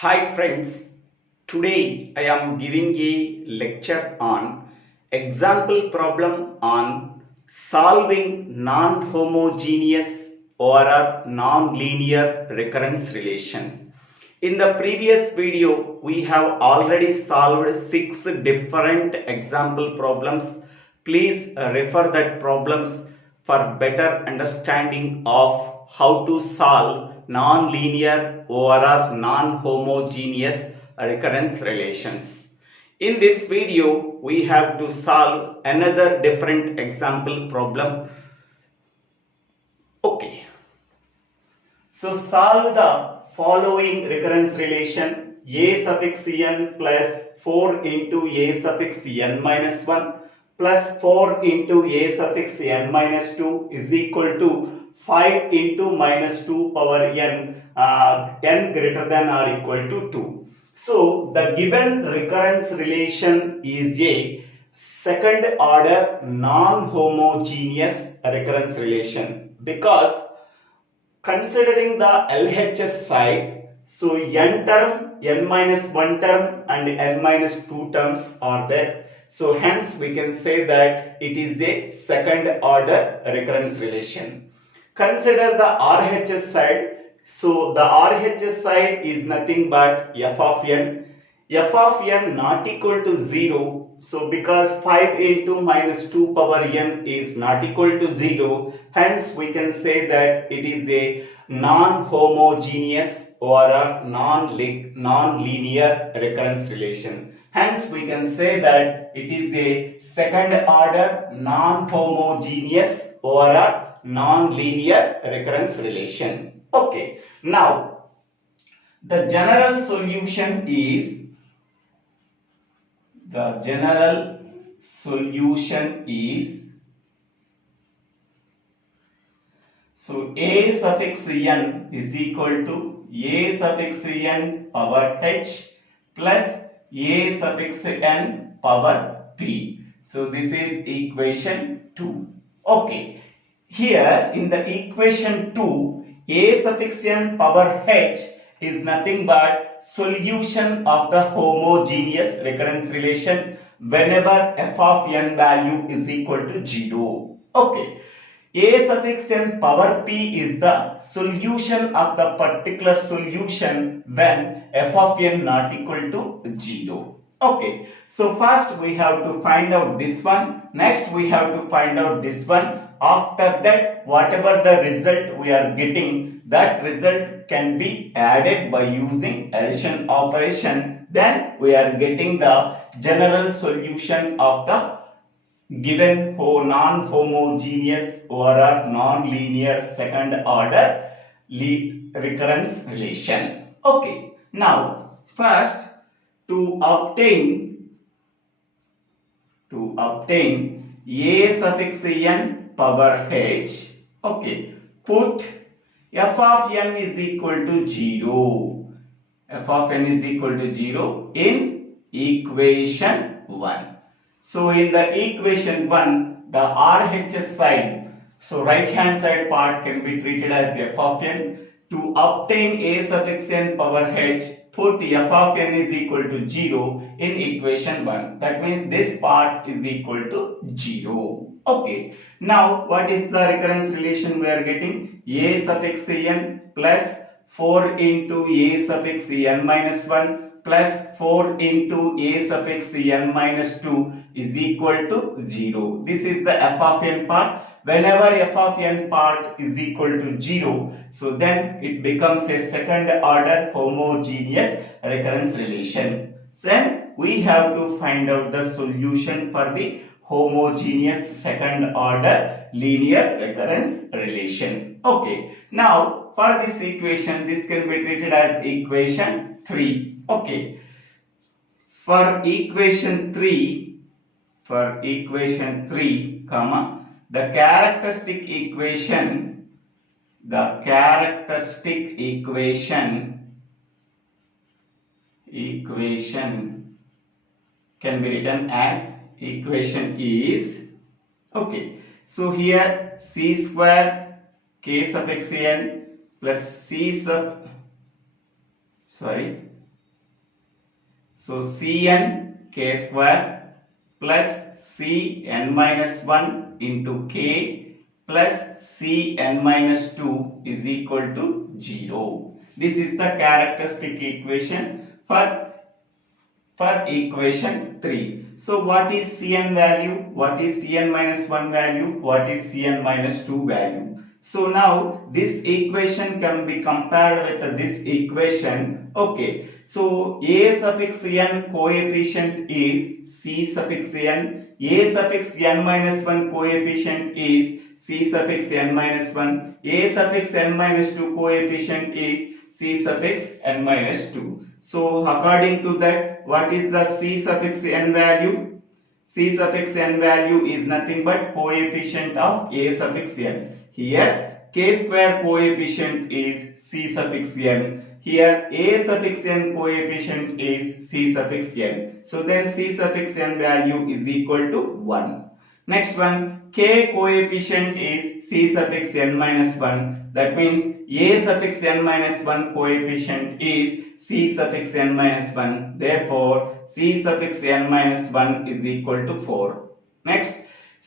Hi friends, today I am giving a lecture on example problem on solving non-homogeneous or a non-linear recurrence relation. In the previous video, we have already solved 6 different example problems. Please refer that problems for better understanding of how to solve non-linear or non-homogeneous recurrence relations. In this video, we have to solve another different example problem. Okay. So solve the following recurrence relation: a suffix n plus 4 into a suffix n minus 1 plus 4 into a suffix n minus 2 is equal to 5 into minus 2 power n greater than or equal to 2. So the given recurrence relation is a second order non-homogeneous recurrence relation because considering the LHS side, so n term, n minus 1 term and n minus 2 terms are there. So hence we can say that it is a second order recurrence relation. Consider the RHS side. So the RHS side is nothing but f of n. F of n not equal to 0. So because 5 into minus 2 power n is not equal to 0, hence we can say that it is a non-homogeneous or a non-linear recurrence relation. Hence we can say that it is a second order non-homogeneous or a non-linear recurrence relation. Okay, now the general solution is so a suffix n is equal to a suffix n power h plus a suffix n power p. So this is equation 2. Okay. Here in the equation 2, a suffix n power h is nothing but solution of the homogeneous recurrence relation whenever f of n value is equal to 0. Okay. A suffix n power p is the solution of the particular solution when f of n not equal to 0. Okay, so first we have to find out this one, next we have to find out this one. After that, whatever the result we are getting, that result can be added by using addition operation. Then we are getting the general solution of the given non-homogeneous or non-linear second order recurrence relation. Okay, now first to obtain a suffix n power h, okay, put f of n is equal to 0. F of n is equal to 0 in equation 1. So in the equation 1, the RHS side, so right hand side part can be treated as f of n. To obtain a suffix n power h, put f of n is equal to 0 in equation 1. That means this part is equal to 0. Okay. Now what is the recurrence relation we are getting? A suffix n plus 4 into a suffix n minus 1 plus 4 into a suffix n minus 2 is equal to 0. This is the f of n part. Whenever f of n part is equal to 0, so then it becomes a second order homogeneous recurrence relation. Then we have to find out the solution for the homogeneous second order linear recurrence relation. Okay. Now for this equation, this can be treated as equation 3. Okay. For equation 3, comma, the characteristic equation can be written as equation is, okay, so here c square k suffix n plus So Cn k square plus Cn minus 1 into k plus Cn minus 2 is equal to 0. This is the characteristic equation for equation 3. So what is Cn value? What is Cn minus 1 value? What is Cn minus 2 value? So now this equation can be compared with this equation. Okay. So a suffix n coefficient is C suffix n. A suffix n minus 1 coefficient is C suffix n minus 1. A suffix n minus 2 coefficient is C suffix n minus 2. So according to that, what is the C suffix n value? C suffix n value is nothing but coefficient of A suffix n. Here k square coefficient is C suffix n. Here A suffix n coefficient is C suffix n. So then C suffix n value is equal to 1. Next one, k coefficient is C suffix n minus 1. That means A suffix n minus 1 coefficient is C suffix n minus 1. Therefore, C suffix n minus 1 is equal to 4. Next,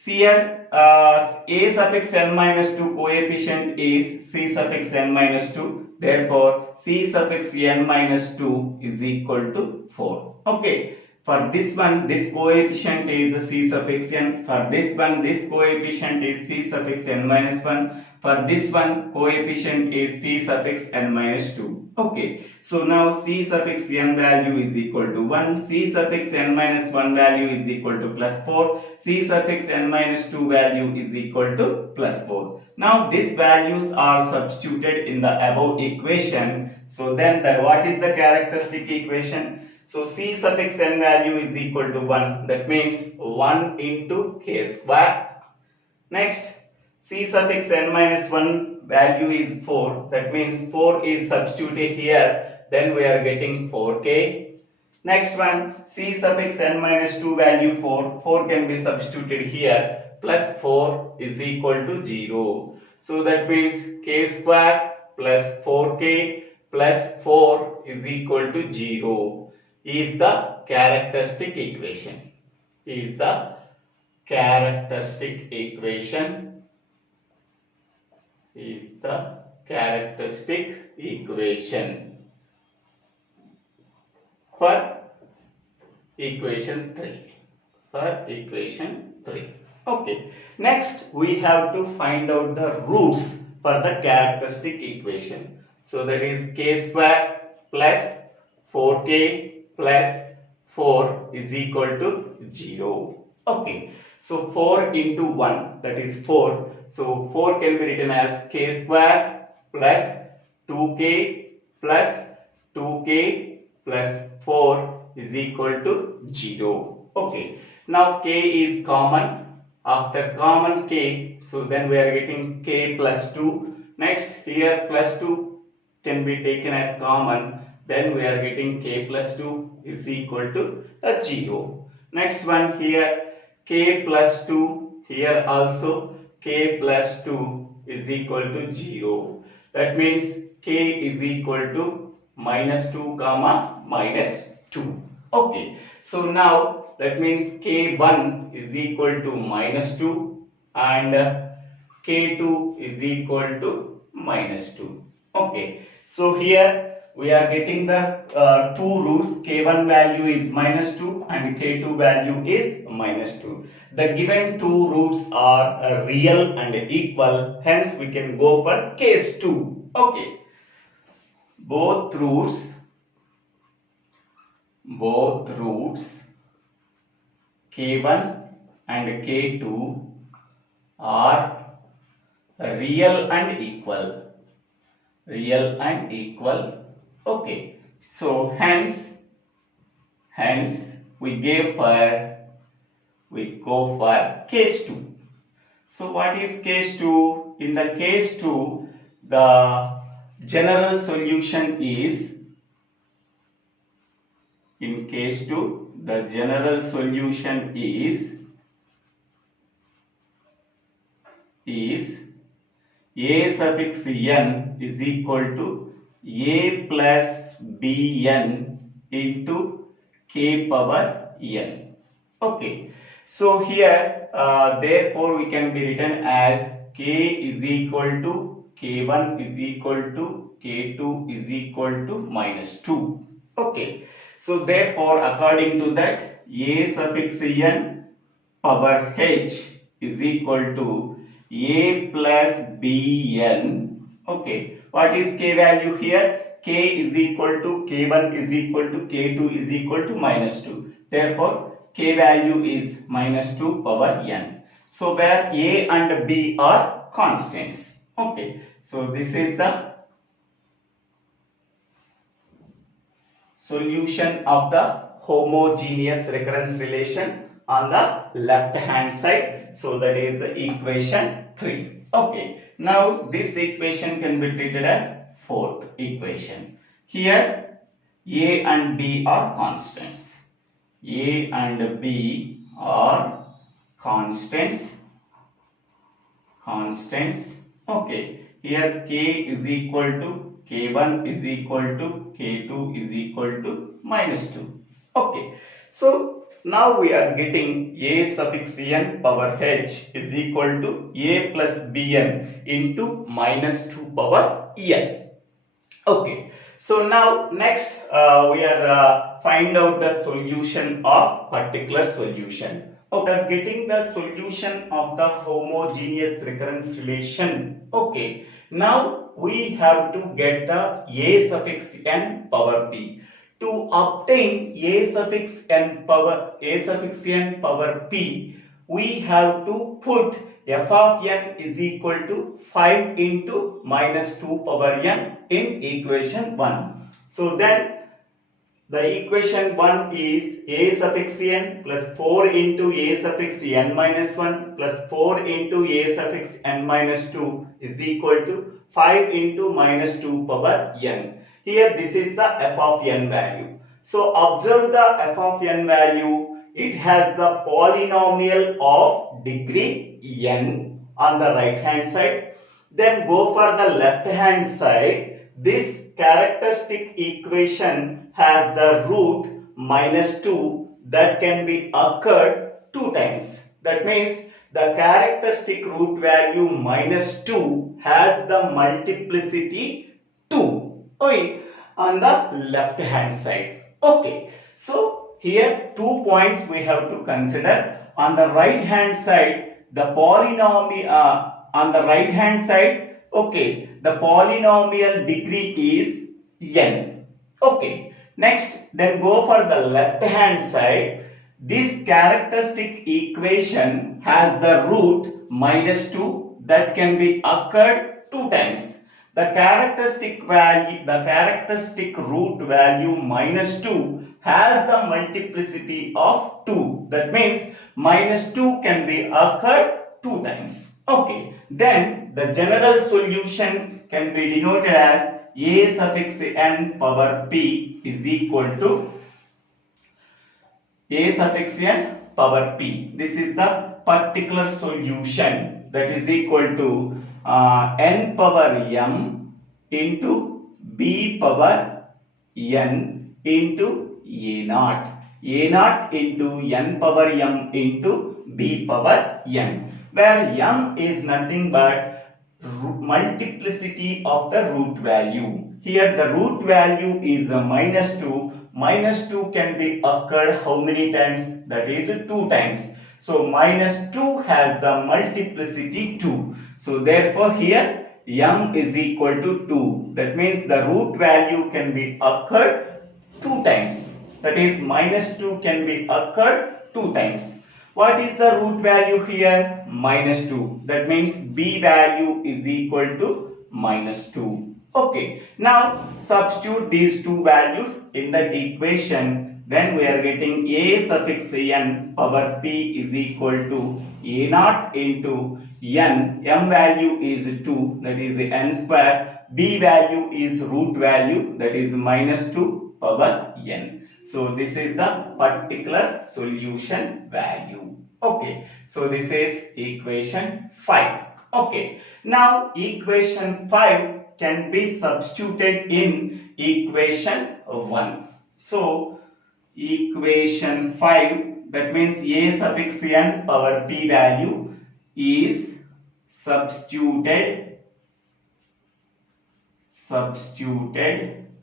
here A suffix n minus 2 coefficient is C suffix n minus 2. Therefore, C suffix n minus 2 is equal to 4. Okay. For this one, this coefficient is C suffix n. For this one, this coefficient is C suffix n minus 1. For this one, coefficient is C suffix n minus 2. Okay. So now C suffix n value is equal to 1. C suffix n minus 1 value is equal to plus 4. C suffix n minus 2 value is equal to plus 4. Now these values are substituted in the above equation. So then what is the characteristic equation? So C suffix n value is equal to 1. That means 1 into k square. Next, C suffix n minus 1 value is 4. That means 4 is substituted here. Then we are getting 4k. Next one, C suffix n minus 2 value 4. 4 can be substituted here. Plus 4 is equal to 0. So that means k square plus 4k plus 4 is equal to 0. Is the characteristic equation. Is the characteristic equation. Is the characteristic equation for equation 3. For equation 3. Okay. Next, we have to find out the roots for the characteristic equation. So that is k square plus 4k plus 4 is equal to 0. Okay. So 4 into 1, that is 4. So 4 can be written as k square plus 2k plus 2k plus 4 is equal to 0. Okay. Now k is common. After common k, so then we are getting k plus 2. Next, here plus 2 can be taken as common. Then we are getting k plus 2 is equal to 0. Next one, here k plus 2. Here also k plus 2 is equal to 0. That means k is equal to minus 2 comma minus 2. Okay. So now that means k1 is equal to minus 2 and k2 is equal to minus 2. Okay. So here we are getting the two roots. K1 value is minus 2 and K2 value is minus 2. The given two roots are real and equal. Hence we can go for case 2. Okay. Both roots K1 and K2 are real and equal. Real and equal. Okay. So hence we go for case 2. So what is case 2? In the case 2, the general solution is, in case 2, the general solution is A suffix n is equal to A plus Bn into k power n. Okay, so here therefore we can be written as k is equal to k1 is equal to k2 is equal to minus 2. Okay, so therefore according to that a suffix n power h is equal to a plus bn. Okay, what is k value here? K is equal to k1 is equal to k2 is equal to minus 2. Therefore, k value is minus 2 power n. So where a and b are constants. Okay, so this is the solution of the homogeneous recurrence relation on the left hand side. So that is the equation 3. Okay, now this equation can be treated as fourth equation. Here a and b are constants. A and b are constants. Okay, here k is equal to k1 is equal to k2 is equal to minus 2. Okay, so now we are getting a suffix n power h is equal to a plus bn into minus 2 power n. Okay, so now next we are find out the solution of particular solution. After getting the solution of the homogeneous recurrence relation, okay, now we have to get the a suffix n power p. To obtain a suffix n power p, we have to put f of n is equal to 5 into minus 2 power n in equation 1. So then the equation 1 is a suffix n plus 4 into a suffix n minus 1 plus 4 into a suffix n minus 2 is equal to 5 into minus 2 power n. Here this is the f of n value. So observe the f of n value. It has the polynomial of degree n on the right hand side. Then go for the left hand side. This characteristic equation has the root minus 2 that can be occurred 2 times. That means the characteristic root value minus 2 has the multiplicity 2 on the left hand side. Okay, so here 2 points we have to consider. On the right hand side, the polynomial okay, the polynomial degree is n. Okay, next then go for the left hand side. This characteristic equation has the root minus 2 that can be occurred 2 times. The characteristic root value minus 2 has the multiplicity of 2. That means minus 2 can be occurred 2 times. Okay, then the general solution can be denoted as a suffix n power p is equal to a suffix n power p. This is the particular solution that is equal to n power m into b power n into a naught. A naught into n power m into b power n, where m is nothing but multiplicity of the root value. Here the root value is minus 2. Minus 2 can be occurred how many times? That is 2 times. So minus 2 has the multiplicity 2. So therefore here m is equal to 2. That means the root value can be occurred 2 times. That is minus 2 can be occurred 2 times. What is the root value here? Minus 2. That means b value is equal to minus 2. Okay. Now substitute these two values in that equation. Then we are getting a suffix n power p is equal to a naught into n. M value is 2. That is n square. B value is root value. That is minus 2 power n. So this is the particular solution value. Okay, so this is equation 5. Okay, now equation 5 can be substituted in equation 1. So equation 5, that means a suffix n power p value is substituted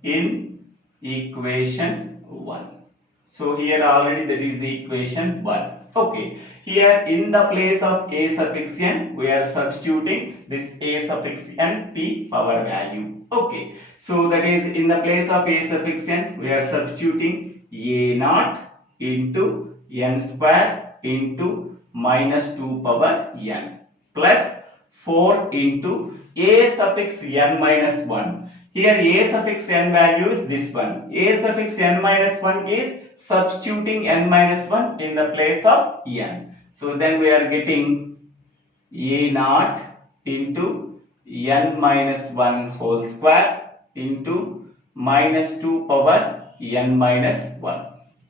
in equation 1. So here already that is the equation 1. Okay, here in the place of a suffix n we are substituting this a suffix n p power value. Okay, so that is in the place of a suffix n we are substituting a naught into n square into minus 2 power n plus 4 into a suffix n minus 1. Here a suffix n value is this one. A suffix n minus 1 is substituting n minus 1 in the place of n. So then we are getting a naught into n minus 1 whole square into minus 2 power n minus 1.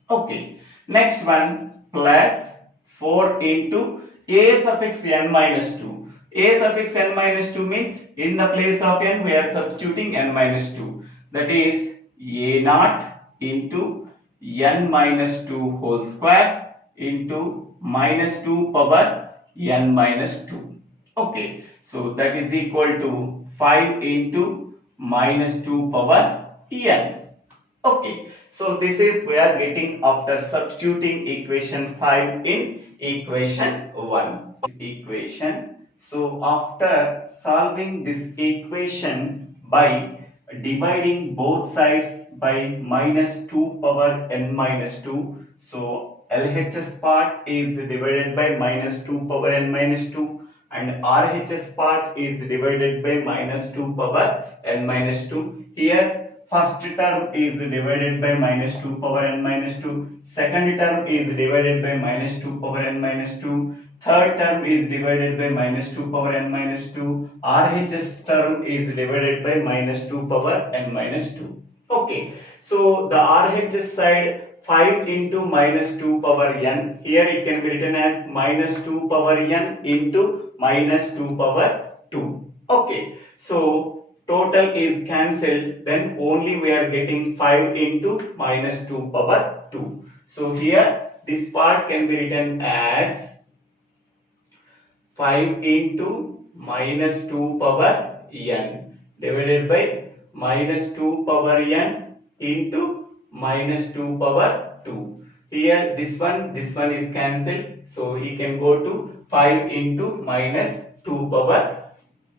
Okay. Next one plus 4 into a suffix n minus 2. A suffix n minus 2 means in the place of n we are substituting n minus 2. That is a naught into n minus 2 whole square into minus 2 power n minus 2. Okay, so that is equal to 5 into minus 2 power n. Okay, so this is we are getting after substituting equation 5 in equation 1. Equation. So after solving this equation by dividing both sides by minus 2 power n minus 2. So LHS part is divided by minus 2 power n minus 2 and RHS part is divided by minus 2 power n minus 2. Here first term is divided by minus 2 power n minus 2. Second term is divided by minus 2 power n minus 2. Third term is divided by minus 2 power n minus 2. RHS term is divided by minus 2 power n minus 2. Okay, so the RHS side 5 into minus 2 power n. Here it can be written as minus 2 power n into minus 2 power 2. Okay, so total is cancelled. Then only we are getting 5 into minus 2 power 2. So here this part can be written as 5 into minus 2 power n divided by minus 2 power n into minus 2 power 2. Here this one is cancelled. So he can go to 5 into minus 2 power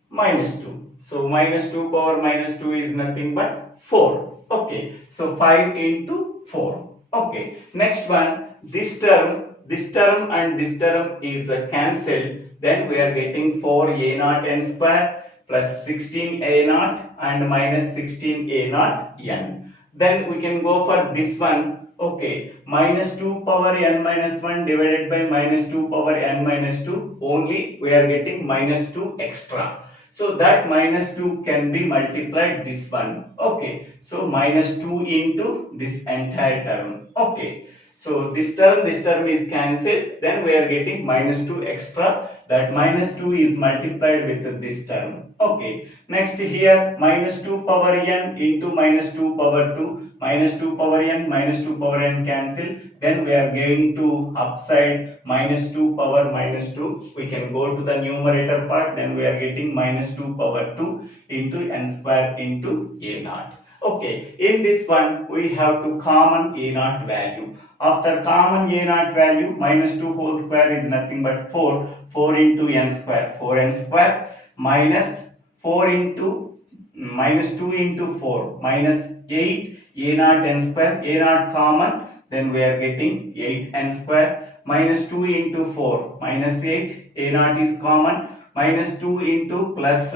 minus 2. So minus 2 power minus 2 is nothing but 4. Okay. So 5 into 4. Okay. Next one, this term and this term is cancelled. Then we are getting 4 a naught n square plus 16 a naught and minus 16 a naught n. Then we can go for this one. Okay, minus 2 power n minus 1 divided by minus 2 power n minus 2. Only we are getting minus 2 extra. So that minus 2 can be multiplied this one. Okay, so minus 2 into this entire term. Okay. So this term is cancelled. Then we are getting minus 2 extra. That minus 2 is multiplied with this term. Okay. Next here minus 2 power n into minus 2 power 2. Minus 2 power n cancel. Then we are going to upside minus 2 power minus 2. We can go to the numerator part. Then we are getting minus 2 power 2 into n square into a naught. Okay. In this one we have to common a naught value. After common a naught value, minus 2 whole square is nothing but 4. 4 into n square. 4n square minus 4 into minus 2 into 4 minus 8 a naught n square. A naught common. Then we are getting 8n square minus 2 into 4 minus 8. A naught is common. Minus 2 into plus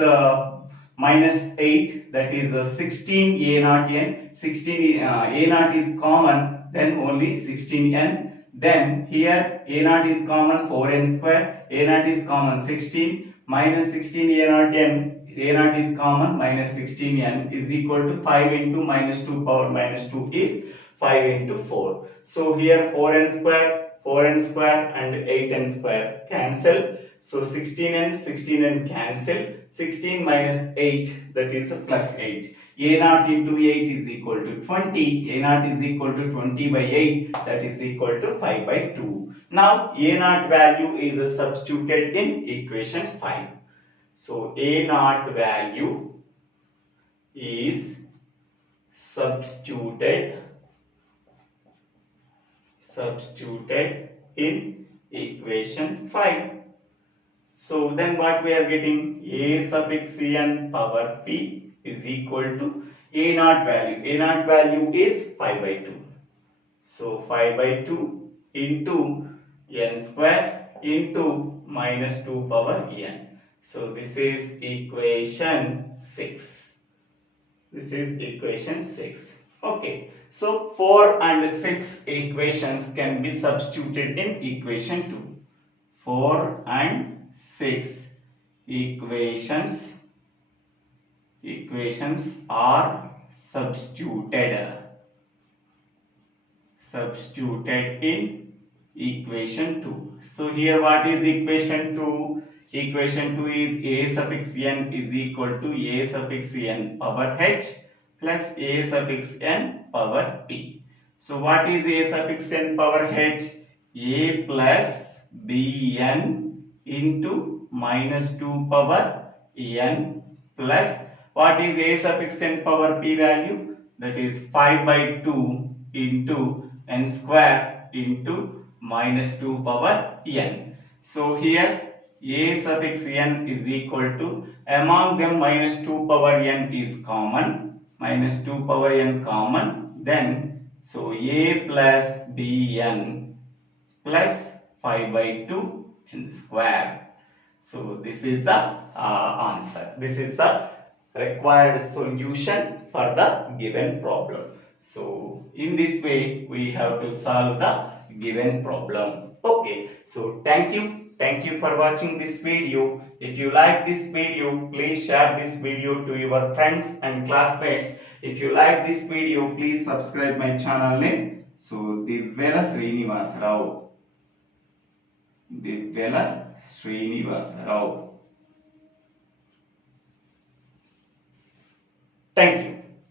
minus 8, that is 16 a naught n. 16 a naught is common. Then only 16n. Then here a naught is common 4n square. A naught is common 16 minus 16 a naught n. A naught is common minus 16n is equal to 5 into minus 2 power minus 2 is 5 into 4. So here 4n square and 8n square cancel. So 16n cancel. 16 minus 8, that is plus 8. A naught into 8 is equal to 20. A naught is equal to 20 by 8, that is equal to 5 by 2. Now A naught value is substituted in equation 5. So A naught value is substituted in equation 5. So then what we are getting, A suffix n power p is equal to A naught value. A naught value is 5 by 2. So 5 by 2 into n square into minus 2 power n. So this is equation 6. This is equation 6. Okay. So 4 and 6 equations can be substituted in equation 2. 4 and 6 equations are substituted in equation 2. So here what is equation 2? Equation 2 is A suffix n is equal to A suffix n power h plus A suffix n power p. So what is A suffix n power h? A plus bn into minus 2 power n plus what is A suffix n power p value? That is 5 by 2 into n square into minus 2 power n. So here A suffix n is equal to, among them minus 2 power n is common, minus 2 power n common, then so A plus bn plus 5 by 2 n square. So this is the answer. This is the required solution for the given problem. So in this way we have to solve the given problem. Okay. So thank you. Thank you for watching this video. If you like this video, please share this video to your friends and classmates. If you like this video, please subscribe my channel name. So Divvela Srinivas Rao. Divvela Srinivas Rao. Thank you.